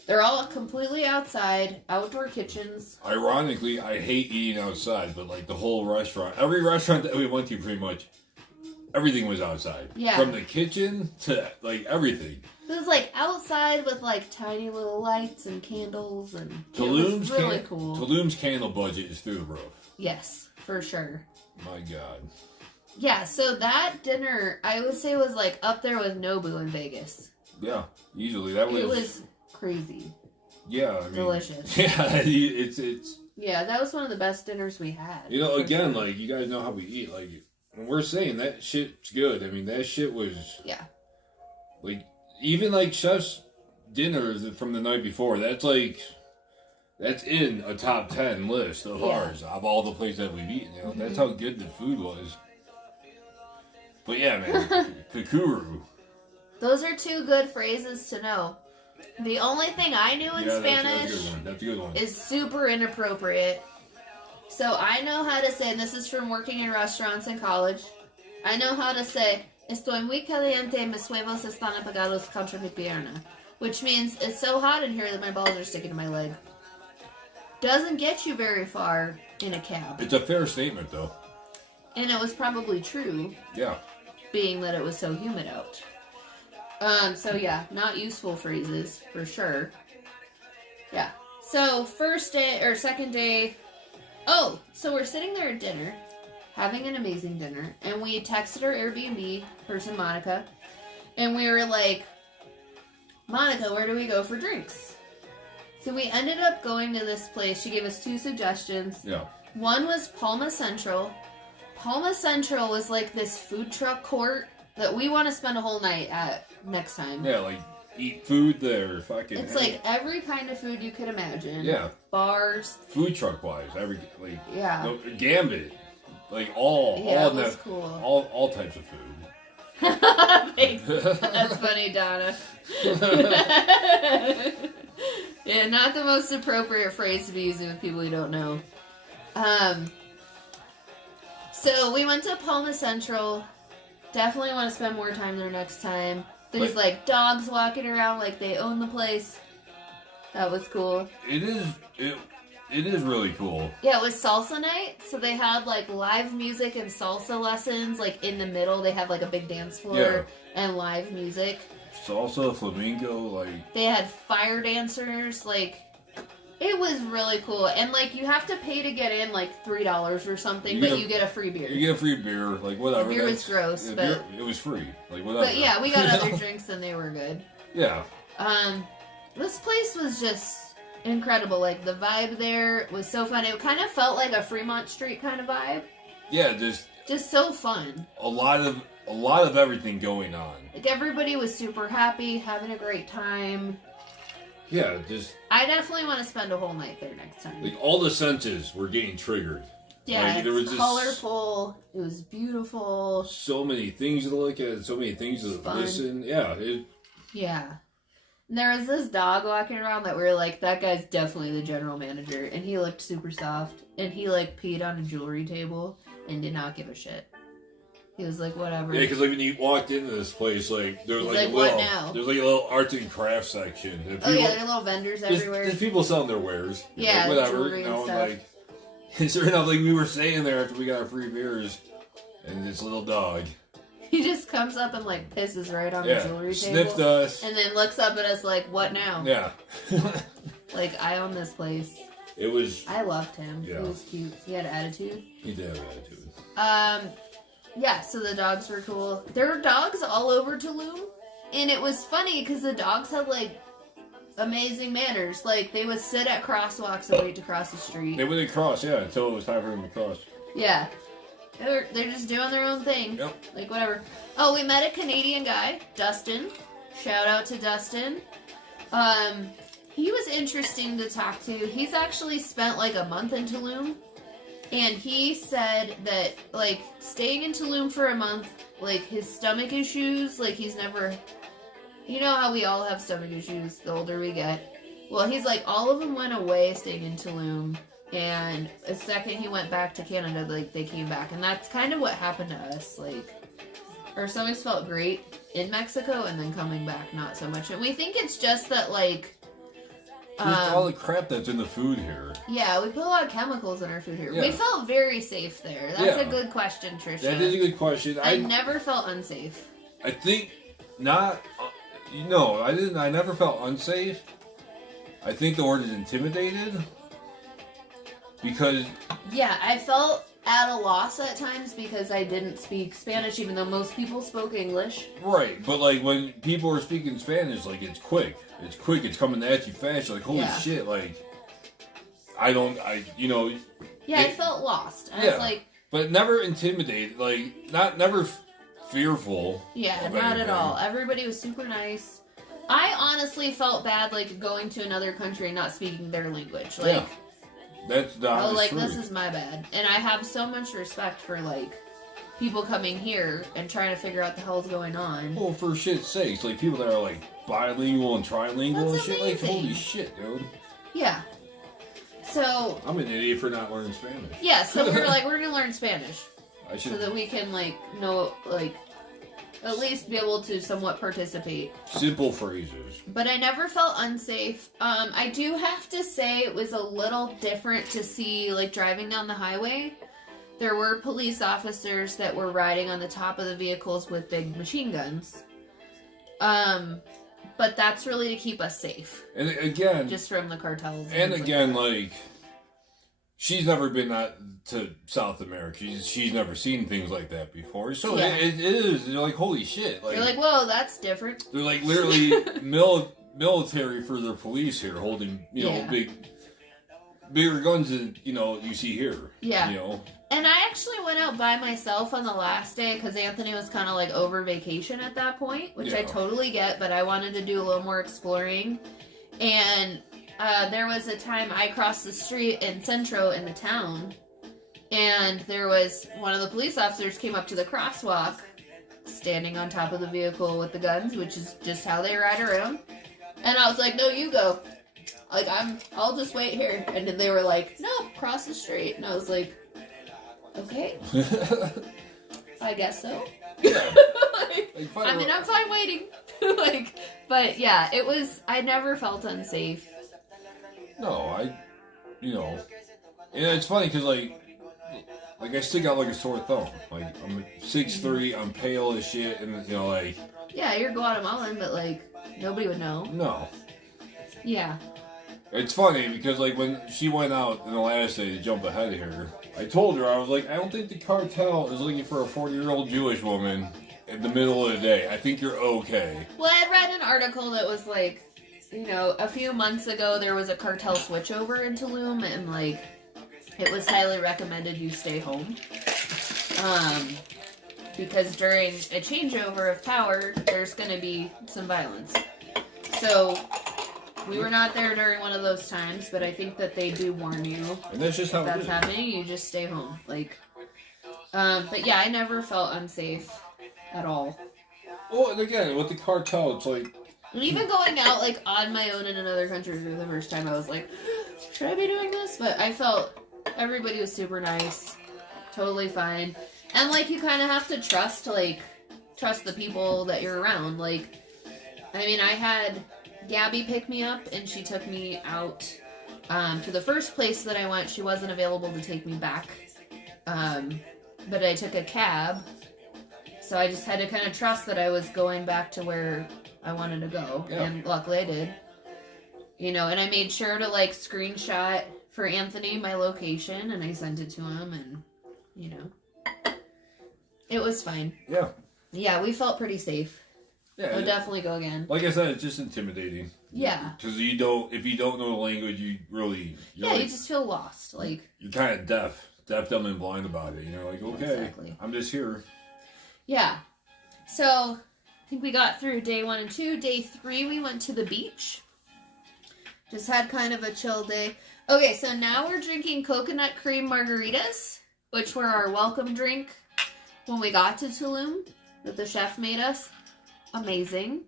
They're all completely outside, outdoor kitchens. Ironically, I hate eating outside, but like the whole restaurant, every restaurant that we went to pretty much, everything was outside. Yeah. From the kitchen to like everything. It was like outside with like tiny little lights and candles and Tulum's it was really cool. Tulum's candle budget is through the roof. Yes, for sure. My God. Yeah, so that dinner I would say was like up there with Nobu in Vegas. Yeah, easily. That was. It was crazy. Yeah, I mean, delicious. Yeah, it's. Yeah, that was one of the best dinners we had. You know, again, like you guys know how we eat. Like when we're saying that shit's good. I mean, that shit was. Yeah. Like. Even like chef's dinners from the night before, that's in a top 10 list of ours of all the places that we've eaten. You know, that's how good the food was. But yeah, man, kukuru. Those are 2 good phrases to know. The only thing I knew in Spanish that's a good one. is super inappropriate. So I know how to say, and this is from working in restaurants in college, I know how to say, estoy muy caliente, mis huevos están apagados contra mi pierna. Which means, it's so hot in here that my balls are sticking to my leg. Doesn't get you very far in a cab. It's a fair statement, though. And it was probably true. Yeah. Being that it was so humid out. So yeah, not useful phrases, for sure. Yeah. So, first day, or second day... Oh, so we're sitting there at dinner, having an amazing dinner, and we texted our Airbnb person, Monica, and we were like, Monica, where do we go for drinks? So we ended up going to this place. She gave us 2 suggestions. Yeah. One was Palma Central. Palma Central was like this food truck court that we want to spend a whole night at next time. Yeah, like eat food there. Fucking. It's like every kind of food you could imagine. Yeah. Bars. Food truck wise, Yeah. No, Gambit, like all it was cool. all types of food. Thanks. That's funny, Donna. Yeah, not the most appropriate phrase to be using with people you don't know. So we went to Palma Central. Definitely want to spend more time there next time. There's like dogs walking around like they own the place. That was cool. It is really cool. Yeah, it was salsa night, so they had like live music and salsa lessons. Like in the middle, they have like a big dance floor and live music. Salsa, flamenco, like they had fire dancers. Like it was really cool, and like you have to pay to get in, like $3 or something, but you get a free beer. You get a free beer, like whatever. The beer was gross, yeah, but it was free, like whatever. But yeah, we got other drinks and they were good. Yeah. This place was just incredible. Like the vibe there was so fun. It kind of felt like a Fremont Street kind of vibe. Yeah, just so fun. A lot of everything going on. Like everybody was super happy, having a great time. Yeah, I definitely want to spend a whole night there next time. Like all the senses were getting triggered. Yeah, like, it was colorful. It was beautiful. So many things to look at. So many things to listen. Yeah. Yeah. And there was this dog walking around that we were like, that guy's definitely the general manager. And he looked super soft. And he like peed on a jewelry table and did not give a shit. He was like, whatever. Yeah, because like when you walked into this place, like there was like a what little, now? There's like a little arts and crafts section. And people, there are little vendors everywhere. There's people selling their wares. Yeah, like, whatever. jewelry and stuff. Like, and sure enough, like we were staying there after we got our free beers, and this little dog. He just comes up and like pisses right on the jewelry table. Sniffed us. And then looks up at us like, what now? Yeah. Like, I own this place. It was... I loved him. Yeah. He was cute. He had attitude. He did have attitude. Yeah, so the dogs were cool. There were dogs all over Tulum. And it was funny because the dogs had like amazing manners. Like, they would sit at crosswalks and wait to cross the street. They wouldn't cross, yeah, until it was time for them to cross. Yeah. They're just doing their own thing. Yep. Like, whatever. Oh, we met a Canadian guy, Dustin. Shout out to Dustin. He was interesting to talk to. He's actually spent like a month in Tulum. And he said that, like, staying in Tulum for a month, like, his stomach issues, like, he's never... You know how we all have stomach issues the older we get? Well, he's like, all of them went away staying in Tulum. And the second he went back to Canada, like, they came back. And that's kind of what happened to us. Like, our stomachs felt great in Mexico, and then coming back, not so much. And we think it's just that, like... Just all the crap that's in the food here. Yeah, we put a lot of chemicals in our food here. Yeah. We felt very safe there. That's a good question, Trisha. That is a good question. I never felt unsafe. I think not... no, I didn't. I never felt unsafe. I think the word is intimidated. Because... Yeah, I felt at a loss at times because I didn't speak Spanish, even though most people spoke English. Right, but like when people are speaking Spanish, like it's quick. It's quick, it's coming at you fast. You're like, holy shit, like... Yeah, I felt lost. I was like... But never intimidated, like, never fearful. Yeah, not at all. Everybody was super nice. I honestly felt bad, like, going to another country and not speaking their language. Like... Yeah. That's not this is my bad. And I have so much respect for, like, people coming here and trying to figure out the hell's going on. Well, for shit's sakes, like, people that are, like, bilingual and trilingual and shit, like, holy shit, dude. Yeah. So I'm an idiot for not learning Spanish. yeah, so we're like, we're gonna learn Spanish I should. so that we can like know, like, at least be able to somewhat participate. Simple phrases. But I never felt unsafe. I do have to say it was a little different to see, like, driving down the highway. There were police officers that were riding on the top of the vehicles with big machine guns. But that's really to keep us safe. And again, just from the cartels. And again, like, she's never been to South America. She's never seen things like that before. So yeah. it is. You're like, holy shit. Like, you're like, whoa, that's different. They're like literally military for their police here, holding, you know, bigger guns than, you know, you see here. Yeah. You know? And I actually went out by myself on the last day because Anthony was kind of like over vacation at that point, which I totally get, but I wanted to do a little more exploring. And there was a time I crossed the street in Centro in the town, and there was one of the police officers came up to the crosswalk, standing on top of the vehicle with the guns, which is just how they ride around. And I was like, no, you go. Like, I'll just wait here. And then they were like, no, cross the street. And I was like, okay. I guess so. Yeah. I mean, I'm fine waiting. Like, but yeah, I never felt unsafe. No, you know, and it's funny because like I stick out like a sore thumb. Like, I'm 6'3", I'm pale as shit, and, you know, like. Yeah, you're Guatemalan, but, like, nobody would know. No. Yeah. It's funny because, like, when she went out in the last day to jump ahead of her, I told her, I was like, I don't think the cartel is looking for a 40-year-old Jewish woman in the middle of the day. I think you're okay. Well, I read an article that was like, you know, a few months ago there was a cartel switchover in Tulum, and, like, it was highly recommended you stay home. Because during a changeover of power, there's going to be some violence. So, we were not there during one of those times, but I think that they do warn you. And that's just how that's happening. You just stay home. Like, but yeah, I never felt unsafe at all. Well, and again, with the cartel, it's like. And even going out, like, on my own in another country for the first time, I was like, should I be doing this? But I felt everybody was super nice. Totally fine. And, like, you kind of have to trust the people that you're around. Like, I mean, I had Gabby pick me up, and she took me out to the first place that I went. She wasn't available to take me back. But I took a cab. So I just had to kind of trust that I was going back to where I wanted to go. Yeah. And luckily I did. You know, and I made sure to, like, screenshot for Anthony my location, and I sent it to him, and, you know, it was fine. Yeah. Yeah, we felt pretty safe. Yeah. I would definitely go again. Like I said, it's just intimidating. Yeah. Because if you don't know the language, you really... Yeah, like, you just feel lost. Like, you're kind of deaf, dumb, and blind about it. You're like, okay, exactly. I'm just here. Yeah. So, I think we got through day 1 and 2. Day 3, we went to the beach. Just had kind of a chill day. Okay, so now we're drinking coconut cream margaritas, which were our welcome drink when we got to Tulum, that the chef made us. Amazing.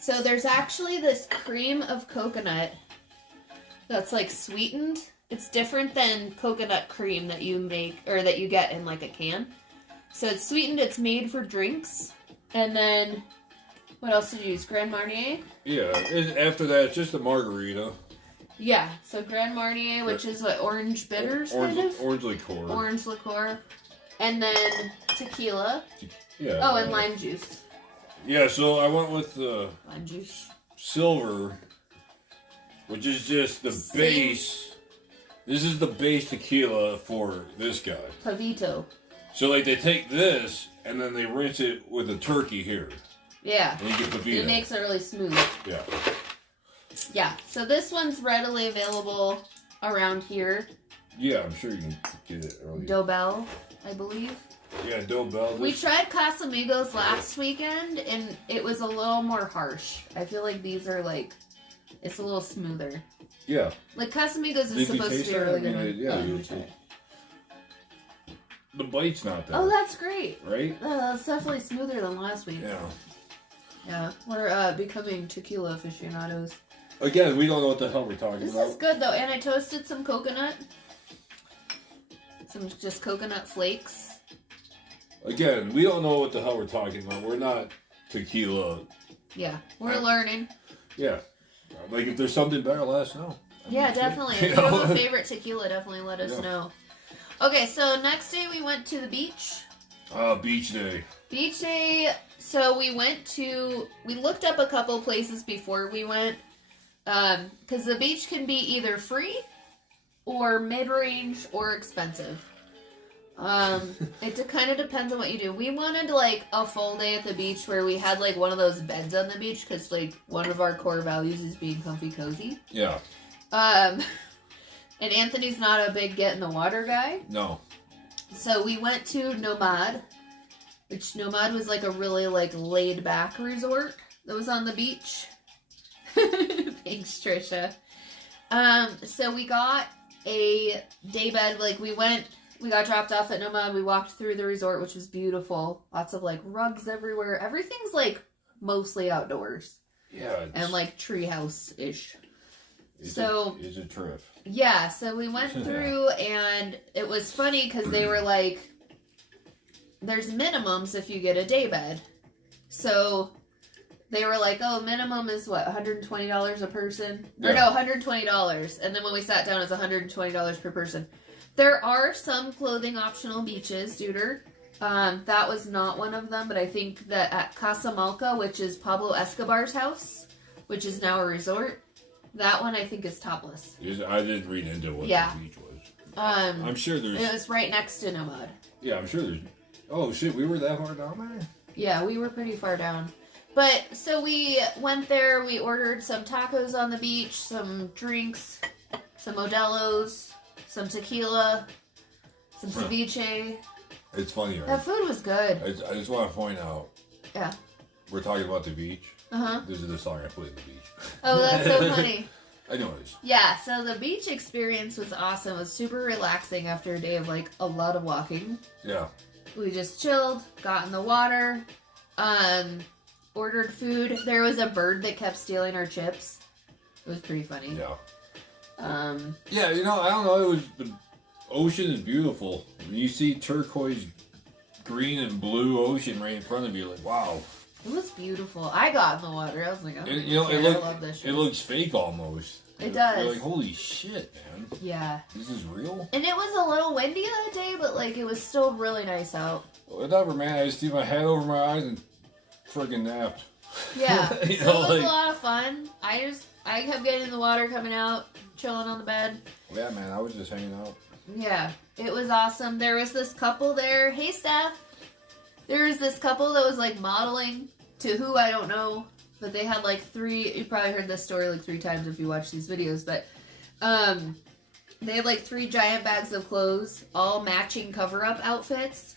So there's actually this cream of coconut that's, like, sweetened. It's different than coconut cream that you make, or that you get in, like, a can. So it's sweetened, it's made for drinks. And then, what else did you use? Grand Marnier? Yeah, after that, it's just a margarita. Yeah, so Grand Marnier, which is what, orange bitters, kind of? Orange liqueur. Orange liqueur. And then tequila. Yeah. Oh, and lime juice. Yeah, so I went with lime juice. Silver, which is just the base. This is the base tequila for this guy. Pavito. So, like, they take this, and then they rinse it with a turkey here. Yeah. And you get Pavito. It makes it really smooth. Yeah. Yeah, so this one's readily available around here. Yeah, I'm sure you can get it early. Dobel, I believe. Yeah, Dobel. We tried Casamigos last weekend, and it was a little more harsh. I feel like these are, like, it's a little smoother. Yeah. Like, Casamigos is supposed to be a really good one. Yeah, you try. The bite's not there. Oh, that's great. Right? That's definitely smoother than last week. Yeah. Yeah, we're becoming tequila aficionados. Again, we don't know what the hell we're talking This about. is good though, and I toasted some coconut. Some just coconut flakes. Again, we don't know what the hell we're talking about. We're not tequila. Yeah, we're learning. Yeah. Like, if there's something better, let us know. Yeah, definitely. If you have a favorite tequila, definitely let us know. Okay, so next day we went to the beach. Beach day. Beach day, so we looked up a couple places before we went. Because the beach can be either free or mid-range or expensive. It kind of depends on what you do. We wanted like a full day at the beach where we had like one of those beds on the beach because like one of our core values is being comfy cozy. Yeah. And Anthony's not a big get in the water guy. No. So we went to Nomad, which Nomad was like a really like laid back resort that was on the beach. Thanks, Trisha. So we got a day bed. Like we got dropped off at Nomad. We walked through the resort, which was beautiful. Lots of like rugs everywhere. Everything's like mostly outdoors. Yeah. And like treehouse-ish. It's a trip. Yeah, so we went through and it was funny because they were like, there's minimums if you get a day bed. So they were like, oh, minimum is what, $120 a person? Yeah. Or no, $120. And then when we sat down, it's $120 per person. There are some clothing optional beaches, Duder. That was not one of them, but I think that at Casamalca, which is Pablo Escobar's house, which is now a resort, that one I think is topless. I didn't read into what the beach was. I'm sure there's... It was right next to Nomad. Yeah, I'm sure there's... Oh, shit, we were that far down there? Yeah, we were pretty far down. But, so we went there, we ordered some tacos on the beach, some drinks, some Modelo's, some tequila, some ceviche. It's funny, right? That food was good. I just want to point out. Yeah. We're talking about the beach. Uh-huh. This is the song I put in the beach. Oh, that's so funny. I know it is. Yeah, so the beach experience was awesome. It was super relaxing after a day of, like, a lot of walking. Yeah. We just chilled, got in the water, ordered food. There was a bird that kept stealing our chips. It was pretty funny. Yeah. Yeah, you know, I don't know. The ocean is beautiful. When you see turquoise, green, and blue ocean right in front of you, like, wow. It was beautiful. I got in the water. I was like, oh, I love this shit. It looks fake almost. It does. You're like, holy shit, man. Yeah. This is real? And it was a little windy that day, but, like, it was still really nice out. Whatever, man. I just threw my hat over my eyes and friggin' napped. Yeah. So You know, it was a lot of fun. I kept getting in the water, coming out, chilling on the bed. Yeah, man. I was just hanging out. Yeah. It was awesome. There was this couple there. Hey, Steph. There was this couple that was, like, modeling to who, I don't know. But they had, like, you probably heard this story, like, 3 times if you watch these videos. But, they had, like, 3 giant bags of clothes, all matching cover-up outfits.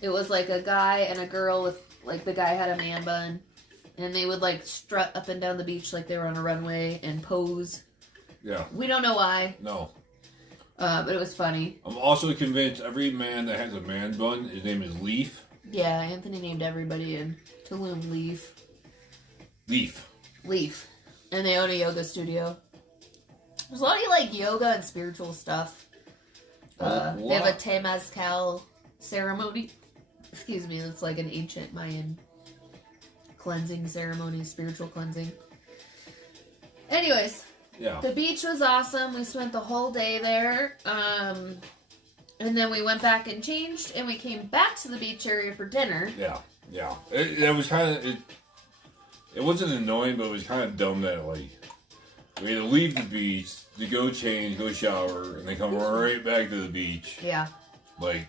It was, like, a guy and a girl with, like, the guy had a man bun. And they would, like, strut up and down the beach like they were on a runway and pose. Yeah. We don't know why. No. But it was funny. I'm also convinced every man that has a man bun, his name is Leaf. Yeah, Anthony named everybody in Tulum Leaf. Leaf. And they own a yoga studio. There's a lot of, like, yoga and spiritual stuff. They have a Temazcal ceremony. Excuse me, it's like an ancient Mayan cleansing ceremony, spiritual cleansing. Anyways, yeah. The beach was awesome. We spent the whole day there. And then we went back and changed, and we came back to the beach area for dinner. Yeah. It was kind of... It wasn't annoying, but it was kind of dumb that, like, we had to leave the beach to go change, go shower, and then come right back to the beach. Yeah. Like,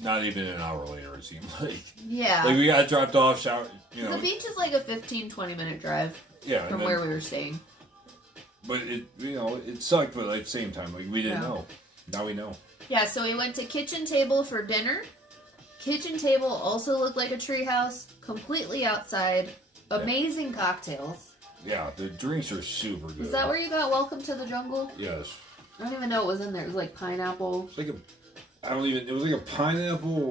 not even an hour later, it seemed like. Yeah. Like, we got dropped off, shower, you know. The beach is like a 15-20 minute drive from where we were staying. But, it sucked, but at the same time, like, we didn't know. Now we know. Yeah, so we went to Kitchen Table for dinner. Kitchen Table also looked like a treehouse, completely outside. Amazing cocktails. Yeah, the drinks are super good. Is that where you got Welcome to the Jungle? Yes. I don't even know what was in there. It was like pineapple. It was like a pineapple